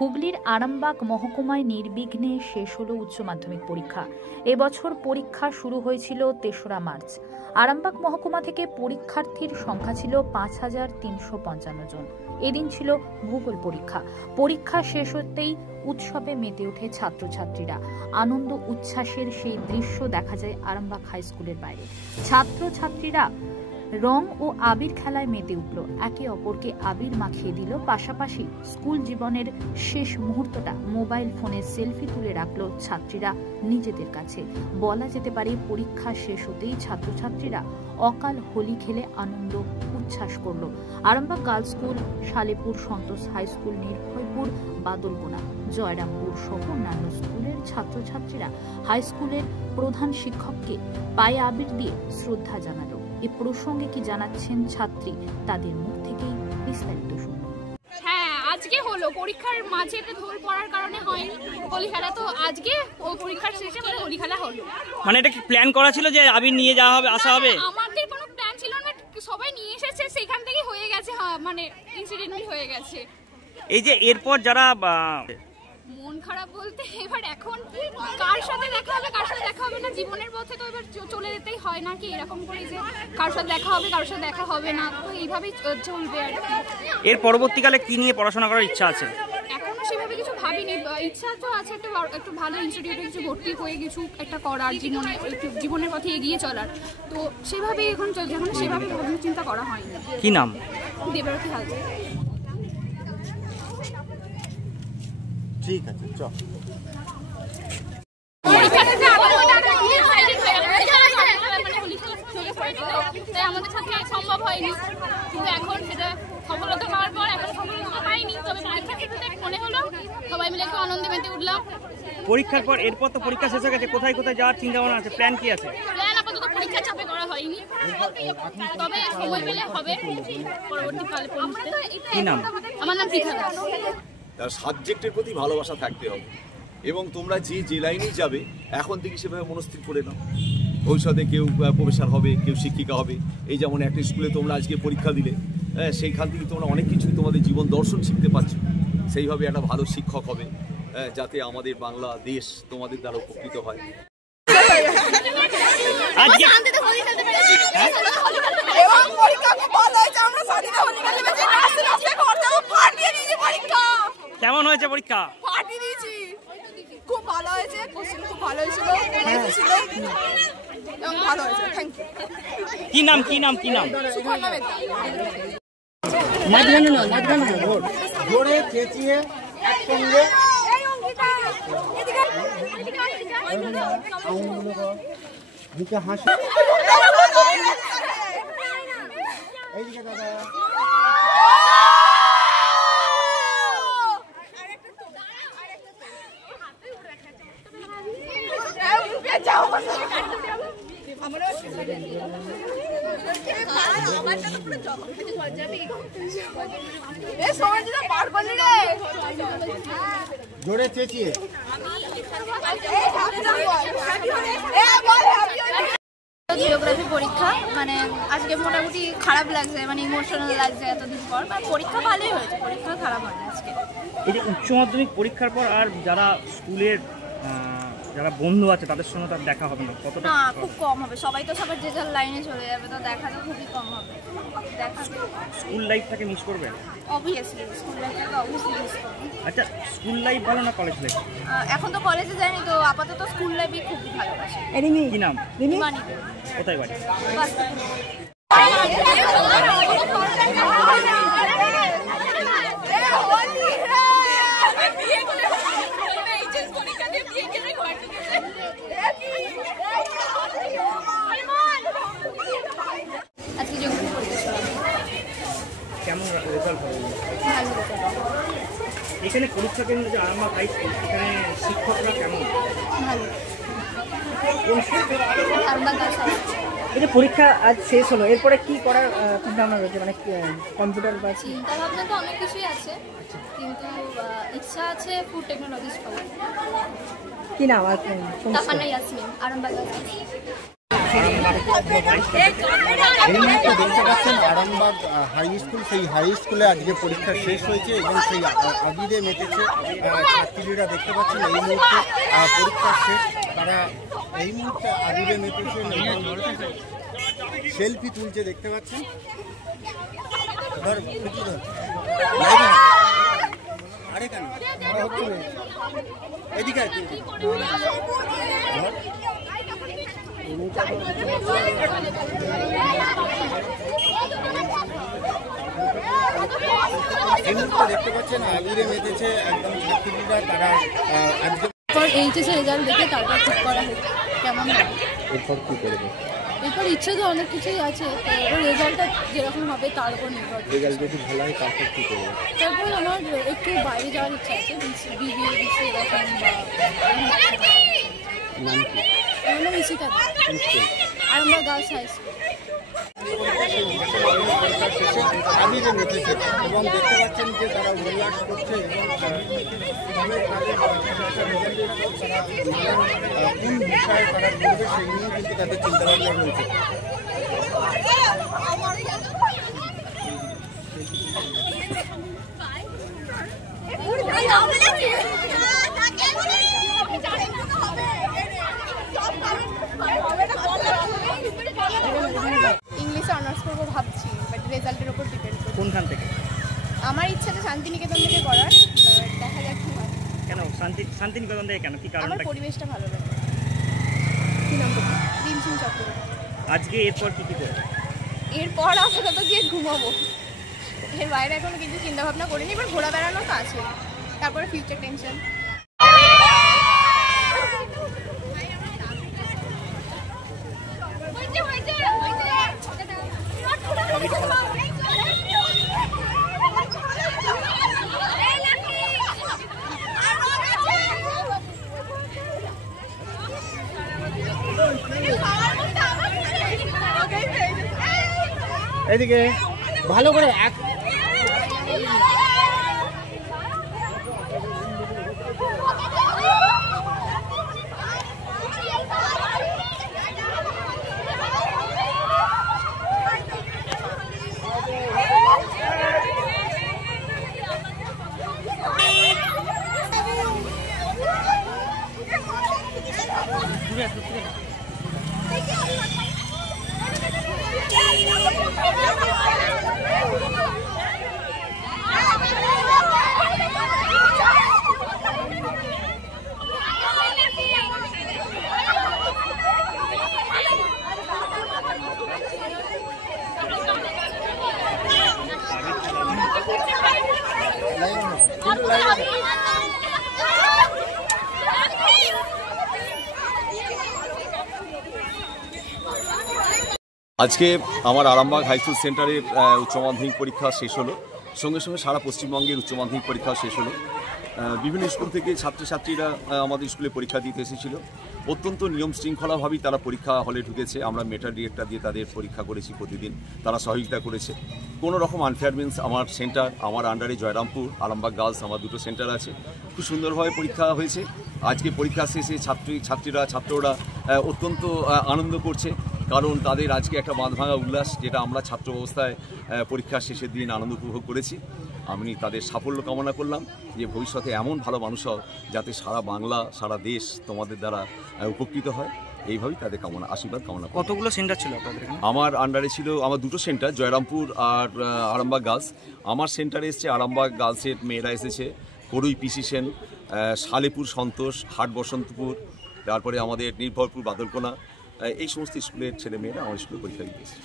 হুগলির আরামবাগ মহকুমায় নির্বিঘ্নে শেষ হলো উচ্চ মাধ্যমিক পরীক্ষা। এবছর পরীক্ষা শুরু হয়েছিল ৩রা মার্চ। আরামবাগ মহকুমা থেকে পরীক্ষার্থীর সংখ্যা ছিল ৫,৩৫৫ জন। এদিন ছিল ভূগোল পরীক্ষা। পরীক্ষা শেষ হতেই উৎসবে মেতে ওঠে ছাত্রছাত্রীরা। আনন্দ উচ্ছ্বাসের সেই দৃশ্য দেখা যায় আরামবাগ হাই স্কুলের বাইরে। ছাত্রছাত্রীরা রং ও আবির খেলায় মেতে উঠল, একে অপরকে আবির মাখিয়ে দিল। পাশাপাশি স্কুল জীবনের শেষ মুহূর্তটা মোবাইল ফোনে সেলফি তুলে রাখলো ছাত্রীরা নিজেদের কাছে। বলা যেতে পারে পরীক্ষা শেষ হতেই ছাত্রছাত্রীরা অকাল হোলি খেলে আনন্দ উচ্ছ্বাস করল। আরামবাগ গার্লস স্কুল, সালেপুর সন্তোষ হাই স্কুল, নির্ভয়পুর, বাদলবোনা, জয়রামপুর সহ অন্যান্য স্কুলের ছাত্রছাত্রীরা হাই স্কুলের প্রধান শিক্ষককে পায়ে আবির দিয়ে শ্রদ্ধা জানালো। এ প্রসঙ্গে কি জানাচ্ছেন ছাত্রী, তাদের মুখ থেকেই বিস্তারিত শুনুন। হ্যাঁ, আজকে হলো পরীক্ষার মাঝে ধোল পড়ার কারণে হয়নি হোলি খেলা, তো আজকে ও পরীক্ষার শেষে মানে হোলি খেলা হলো। মানে এটা কি প্ল্যান করা ছিল যে আবির নিয়ে যাওয়া হবে, আসা হবে? আমাদের কোনো প্ল্যান ছিল না, সবাই নিয়ে এসেছে, সেখান থেকে হয়ে গেছে, মানে ইনসিডেন্টই হয়ে গেছে। এই যে এরপর যারা মন খারাপ বলতে এবার এখন কার সাথে দেখা হবে কার সাথে দেখা হবে না, জীবনের পথে তো এবার চলে যেতেই হয় নাকি, এরকম করে যে কার সাথে দেখা হবে কার সাথে দেখা হবে না, তো এইভাবেই চলবে আর কি। এর পরবর্তীকালে কি নিয়ে পড়াশোনা করার ইচ্ছা আছে? এখনো সেভাবে কিছু ভাবিনি, ইচ্ছা তো আছে একটু ভালো ইনস্টিটিউটে কিছু ভর্তি হয়ে কিছু একটা করার, জীবনের পথে এগিয়ে চলার, তো সেভাবে এখন চলছে, এখন সেভাবে ভাবনা চিন্তা করা হয়নি। কি নাম? দেবরতী হালদার। ঠিক আছে, চল। আমাদের সাথে সম্ভব হয়নি, কিন্তু এখন সেটা সফলতা পাওয়ার পর এখন সফলতা পাইনি, তবে পরীক্ষা শেষে মনে হলো সবাই মিলে একটু আনন্দে মেতে উঠলাম। পরীক্ষার পর এরপর তো পরীক্ষা শেষ হয়ে গেছে, কোথায় কোথায় যাওয়ার চিন্তা ভাবনা আছে, প্ল্যান কি আছে? প্ল্যান আপাতত পরীক্ষা চাপে করা হয়নি, তবে সময় পেলে হবে পরবর্তীকালে পৌঁছতে। কি নাম? আমার নাম পৃথা দাস। তার সাবজেক্টের প্রতি ভালোবাসা থাকতে হবে, এবং তোমরা যে লাইনেই যাবে এখন থেকে সেভাবে মনস্থির করে নাও। ভবিষ্যতে কেউ প্রফেসর হবে, কেউ শিক্ষিকা হবে। এই যেমন একটা স্কুলে তোমরা আজকে পরীক্ষা দিলে, সেইখান থেকে তোমরা অনেক কিছু তোমাদের জীবন দর্শন শিখতে পারছো। সেইভাবে একটা ভালো শিক্ষক হবে, যাতে আমাদের বাংলাদেশ তোমাদের দ্বারা উপকৃত হয়। কেমন হয়েছে পরীক্ষা? খুব ভালো হয়েছে, কোশ্চেন খুব ভালো হয়েছিল, এবং ভালো হয়েছে। Thank you. কি নাম? কি নাম? কি নাম? সুপর্ণা মেহতা। জোরে চেঁচিয়ে একসঙ্গে মুখে হাসি। এইদিকে দাদা। জোরে চেঁচিয়ে। জিওগ্রাফি পরীক্ষা, মানে আজকে মোটামুটি খারাপ লাগছে, মানে ইমোশনাল লাগছে এতদিন পর। পরীক্ষা ভালোই হয়েছে, পরীক্ষা খারাপ হয়নি আজকে। এই যে উচ্চ মাধ্যমিক পরীক্ষার পর আর যারা স্কুলের যারা বন্ধু আছে তাদের সঙ্গে তার দেখা হবে না, কতটা? না, খুব কম হবে, সবাই তো সবার যে যার লাইনে চলে যাবে, তো দেখা তো খুবই কম হবে। দেখা স্কুল লাইফটাকে মিস করবে? অবভিয়াসলি স্কুল লাইফটাকে অবভিয়াসলি মিস করবো। আচ্ছা, স্কুল লাইফ ভালো না কলেজ লাইফ? এখন তো কলেজে যাইনি, তো আপাতত স্কুল লাইফই খুব ভালোবাসি। কি নাম? মানি। কোথায় বাড়ি? আজকে জিওগ্রাফি পরীক্ষা ছিল। কেমন রেজাল্ট হলো? ভালো রেজাল্ট। এখানে পরীক্ষা কেন্দ্র যে আরামবাগ হাই স্কুল, এখানে শিক্ষকরা কেমন? ভালো। কোন শিক্ষক? Arambagh girls high school. এই যে পরীক্ষা আজ শেষ হলো, এরপরে কি করার চিন্তা ভাবনা রয়েছে, মানে কম্পিউটার বা চিন্তা ভাবনা তো অনেক কিছুই আছে, কিন্তু ইচ্ছা আছে ফুড টেকনোলজিস্ট হওয়ার। কি নাম? আর Tafanna Yasmin, Arambagh girls high school. এই মুহূর্তে দেখতে পাচ্ছেন আরামবাগ হাই স্কুল, সেই হাই স্কুলে আজকে পরীক্ষা শেষ হয়েছে এবং সেই আবিরে মেতেছে ছাত্রীরা। দেখতে পাচ্ছেন এই মুহূর্তে পরীক্ষা শেষ, তারা এই মুহূর্তে আবিরে মেতেছে, সেলফি তুলছে দেখতে পাচ্ছেন। আরে কেন হচ্ছে এদিকে এই মুহূর্তে দেখতে পাচ্ছেন আবিরে মেতেছে একদম ছাত্রীরা। তারা এরপর এইচএসের রেজাল্ট দেখে তারপর ঠিক করা হোক কেমন হবে। এরপর কী করবে? এরপর ইচ্ছে তো অনেক কিছুই আছে, তো এবার রেজাল্টটা যেরকম হবে তার উপর নির্ভর। রেজাল্ট যদি ভালো হয় তারপর কী করবে? তারপর আমার একটু বাইরে যাওয়ার ইচ্ছা আছে, বিবিএ বিসি এরকম। নাম কি? আমার নাম Ishika, Arambagh girls high school. আবিরে মেতেছে এবং দেখতে পাচ্ছেন যে তারা উল্লাস করছে এবং কোন বিষয়ে তারা করবে সেই নিয়েও কিন্তু তাদের চিন্তাভাবনা রয়েছে। ইংলিশে অনার্স করবো ভাবছি, বাট রেজাল্টের উপর ডিপেন্ড করবে। কোনখান থেকে? আমার ইচ্ছা আছে শান্তিনিকেতন থেকে করার, দেখা যাক কি হয়। কেন শান্তিনিকেতন থেকে কেন, কি আমার কারণটা? পরিবেশটা ভালো লাগে। রিমঝিম চক্রবর্তী। আজকে এরপর কি করবে? এরপর আপাতত গিয়ে ঘুমাবো, এর বাইরে এখনো কিছু চিন্তা ভাবনা করিনি। এবার ঘোরা বেড়ানো তো আছে, তারপরে ফিউচার টেনশন। এদিকে ভালো করে আজকে আমার আরামবাগ হাই স্কুল সেন্টারের উচ্চ মাধ্যমিক পরীক্ষা শেষ হলো, সঙ্গে সঙ্গে সারা পশ্চিমবঙ্গের উচ্চ মাধ্যমিক পরীক্ষা শেষ হলো। বিভিন্ন স্কুল থেকে ছাত্রছাত্রীরা আমাদের স্কুলে পরীক্ষা দিতে এসেছিল। অত্যন্ত নিয়ম শৃঙ্খলাভাবেই তারা পরীক্ষা হলে ঢুকেছে। আমরা মেটার ডিরেক্টর দিয়ে তাদের পরীক্ষা করেছি প্রতিদিন, তারা সহযোগিতা করেছে। কোনো রকম আনফেয়ারমেন্স আমার সেন্টার, আমার আন্ডারে জয়রামপুর, আরামবাগ গার্লস, আমার দুটো সেন্টার আছে। খুব সুন্দরভাবে পরীক্ষা হয়েছে। আজকে পরীক্ষা শেষে ছাত্ররা অত্যন্ত আনন্দ করছে, কারণ তাদের আজকে একটা বাঁধভাঙা উল্লাস, যেটা আমরা ছাত্র অবস্থায় পরীক্ষা শেষের দিন আনন্দ উপভোগ করেছি। আমি তাদের সাফল্য কামনা করলাম, যে ভবিষ্যতে এমন ভালো মানুষ হও যাতে সারা বাংলা, সারা দেশ তোমাদের দ্বারা উপকৃত হয়। এইভাবেই তাদের আশীর্বাদ কামনা। কতগুলো সেন্টার ছিল আপনাদের? আমার আন্ডারে ছিল আমার দুটো সেন্টার, জয়রামপুর আর আরামবাগ গার্লস। আমার সেন্টারে এসছে আরামবাগ গার্লসের মেয়েরা এসেছে, করুই পিসি সেন, সালেপুর সন্তোষ, হাট বসন্তপুর, তারপরে আমাদের নির্ভরপুর বাদলকোনা, এই সমস্ত স্কুলের ছেলে মেয়েরা আমার স্কুলে পরীক্ষা দিয়েছে।